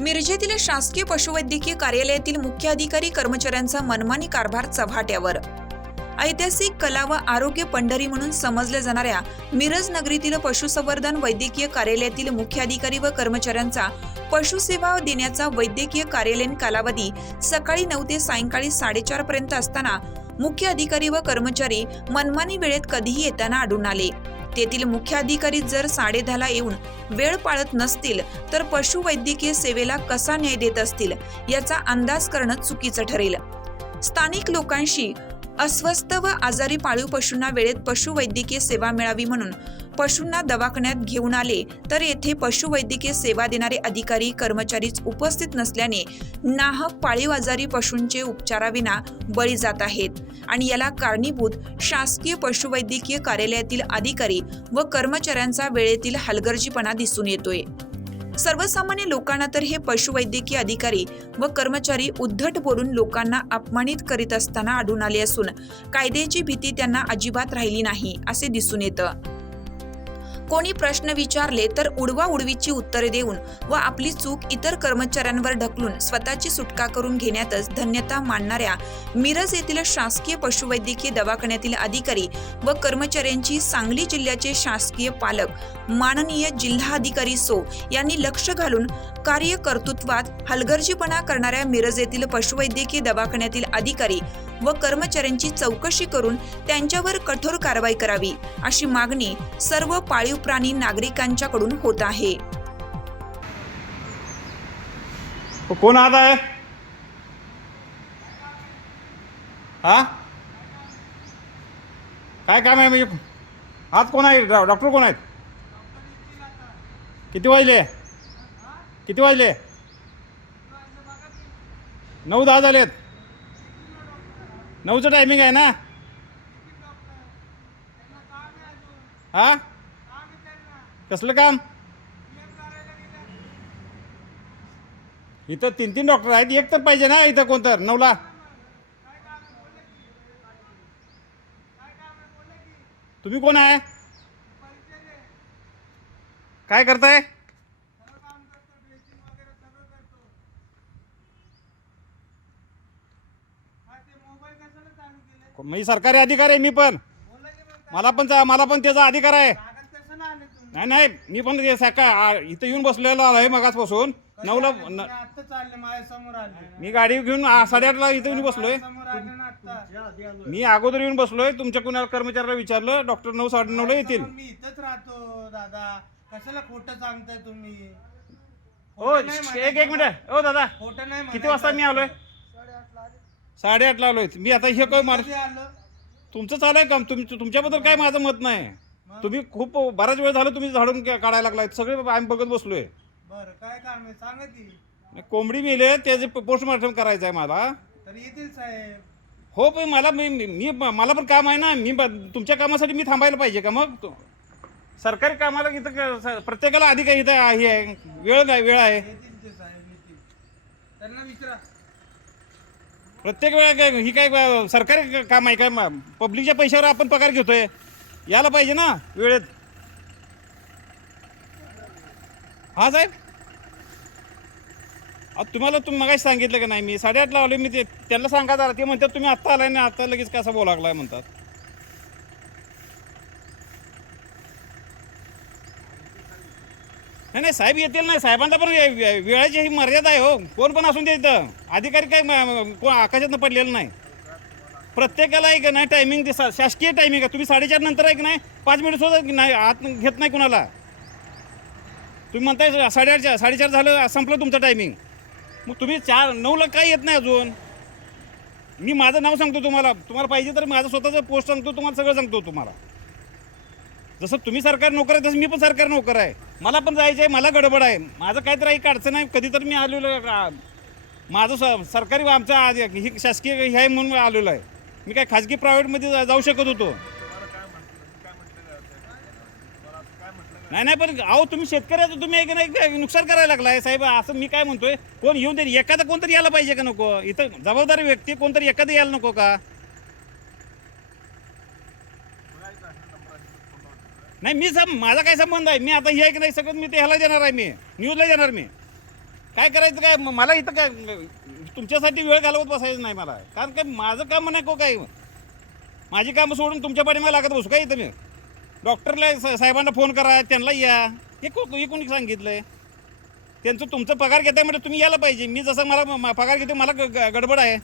मिरजेतील शासकीय पशुवैद्यकीय कार्यालयातील मुख्य अधिकारी कर्मचाऱ्यांचा मनमानी कारभार चव्हाट्यावर। ऐतिहासिक कला व आरोग्य पंढरी म्हणून समजल्या जाणाऱ्या मिरज नगरीतील पशुसंवर्धन वैद्यकीय कार्यालयातील मुख्य अधिकारी व कर्मचाऱ्यांचा पशुसेवा देण्याचा वैद्यकीय कार्यालयीन कालावधी सकाळी 9 ते सायंकाळी 4:30 पर्यंत असताना मुख्य अधिकारी व कर्मचारी मनमानी वेळेत कधीही येताना आढळून आले। तेथील मुख्य अधिकारी जर 10:30ला येऊन वेळ पाळत नसतील तर पशुवैद्यकीय सेवेला कसा न्याय देत असतील याचा अंदाज करणं चुकीचं ठरेल। स्थानिक लोकांशी अस्वस्थ व आजारी पाळीव पशूंना वेळेत पशुवैद्यकीय सेवा मिळावी म्हणून पशूंना दवाखान्यात घेऊन आले तर येथे पशुवैद्यकीय सेवा देणारे अधिकारी कर्मचारीच उपस्थित नसल्याने नाहक पाळीव आजारी पशूंचे उपचाराविना बळी जात आहेत आणि याला कारणीभूत शासकीय पशुवैद्यकीय कार्यालयातील अधिकारी व कर्मचाऱ्यांचा वेळेतील हलगर्जीपणा दिसून येतोय। सर्वसामान्य लोकांना तर हे पशुवैद्यकीय अधिकारी व कर्मचारी उद्धट बोलून लोकांना अपमानित करीत असताना आढळून आले असून कायद्याची भीती त्यांना अजिबात राहिली नाही असे दिसून येतं। कोणी प्रश्न विचारले तर उडवाउडवीची उत्तरे देऊन व आपली चूक इतर कर्मचाऱ्यांवर ढकलून स्वतःची सुटका करून घेण्यातच धन्यता मानणाऱ्या मिरज येथील शासकीय पशुवैद्यकीय दवाखान्यातील अधिकारी व कर्मचाऱ्यांची सांगली जिल्ह्याचे शासकीय पालक माननीय जिल्हाधिकारी सो यांनी लक्ष घालून कार्यकर्तृत्वात हलगर्जीपणा करणाऱ्या मिरज येथील पशुवैद्यकीय दवाखान्यातील अधिकारी व कर्मचाऱ्यांची चौकशी करून त्यांच्यावर कठोर कारवाई करावी अशी मागणी सर्व पाळीव प्राणी नागरिकांच्याकडून होत आहे। कौन आता है? हाँ काय काम आहे? म्हणजे आज कोण आहे? डॉक्टर कोण आहेत? किती वाजले? 9-10 झालेत। 9चं टायमिंग आहे ना? हा कसलं काम? इथं 3 डॉक्टर आहेत, एक तर पाहिजे ना इथं कोणतर 9ला। तुम्ही कोण आहे? काय करताय? मी सरकारी अधिकारी आहे, मी पण मला पण त्याचा अधिकार आहे। नाही मी पण इथं येऊन बसलेलो आहे मगाचपासून 9ला। मी गाडी घेऊन 8:30ला इथं येऊन बसलोय। मी अगोदर येऊन बसलोय, तुमच्या कुणाला कर्मचाऱ्याला विचारलं, डॉक्टर 9-9:30ला येतील। मी इथंच राहतो दादा, कशाला खोटं सांगताय तुम्ही? हो एक मिनिट। हो दादा, खोटं नाही किती वाजता मी आलोय? 8:30ला आलोय मी। आता हे काय मार तुमचं चालू आहे काम? तुमच्याबद्दल काय माझं मत नाही। तुम्ही खूप बराच वेळ झाला तुम्ही झाडून काढायला लागलाय, सगळे आम्ही बघत बसलोय। बरं काय काम आहे सांगा की? कोंबडी मेले त्याचे पोस्टमॉर्टम करायचं आहे मला। तर येतील साहेब। हो पण मला पण काम आहे ना। तुमच्या कामासाठी मी थांबायला पाहिजे का? मग सरकारी कामाला इथं प्रत्येकाला अधिकार इथं आहे, वेळ आहे। येतील ते साहेब, येतील, त्यांना विचारा। प्रत्येक वेळा ही काय सरकारी काम आहे का? पब्लिकच्या पैशावर आपण पगार घेतोय, यायला पाहिजे ना वेळेत। हा साहेब, तुम्हाला मगाशी सांगितलं का नाही? मी 8:30ला आलो। मी त्यांना सांगा जरा, ते म्हणतात तुम्ही आत्ता आलाय ना, आता लगेच कसं बोला लागलाय म्हणतात। नाही साहेब येतील नाही, साहेबांना पण वेळाची ही मर्यादा आहे। हो कोण पण असून दे, इथं अधिकारी काय कोण आकाशातनं पडलेलं नाही। प्रत्येकाला आहे का नाही टायमिंग, शासकीय टायमिंग आहे। तुम्ही 4:30 नंतर आहे की नाही 5 मिनिट सुद्धा नाही आत घेत नाही कुणाला। तुम्ही म्हणताय 4:30 झालं, संपलं तुमचं टायमिंग, मग तुम्ही 9ला काय येत नाही अजून? मी माझं नाव सांगतो तुम्हाला पाहिजे तर माझं स्वतःचं पोस्ट सांगतो, तुम्हाला सगळं सांगतो तुम्हाला। जसं तुम्ही सरकारी नोकर आहे तसं मी पण सरकारी नोकर आहे। मला पण जायचं आहे, मला गडबड आहे, माझं काहीतरी एक अडचण आहे। कधीतरी मी आलेलो, माझं सरकारी आमचं ही शासकीय हे आहे म्हणून आलेलो आहे। मी काय खाजगी प्रायव्हेटमध्ये जाऊ शकत होतो। नाही नाही, पण अहो तुम्ही शेतकऱ्याचं तुम्ही एक नाही नुकसान करायला लागलाय साहेब. असं मी काय म्हणतोय, कोण येऊन दे, एखादा कोणतरी यायला पाहिजे का नको इथं? जबाबदारी व्यक्ती कोणतरी एखादं यायला नको का? नाही मी माझा काय संबंध आहे? मी आता हे की नाही सगळं मी ते ह्याला देणार आहे, मी न्यूजला देणार. मी काय करायचं काय मला इथं काय तुमच्यासाठी वेळ घालवत बसायचं नाही मला. कारण काय माझं काम नाही को काय, माझी कामं सोडून तुमच्या पाठीमागे लागत बसू काय इथं? मी डॉक्टरला साहेबांना फोन करा, त्यांना या. हे कोणी सांगितलंय? त्यांचं तुमचा पगार घेताय म्हणजे तुम्ही यायला पाहिजे. मी जसं मला पगार घेतो मला गडबड आहे.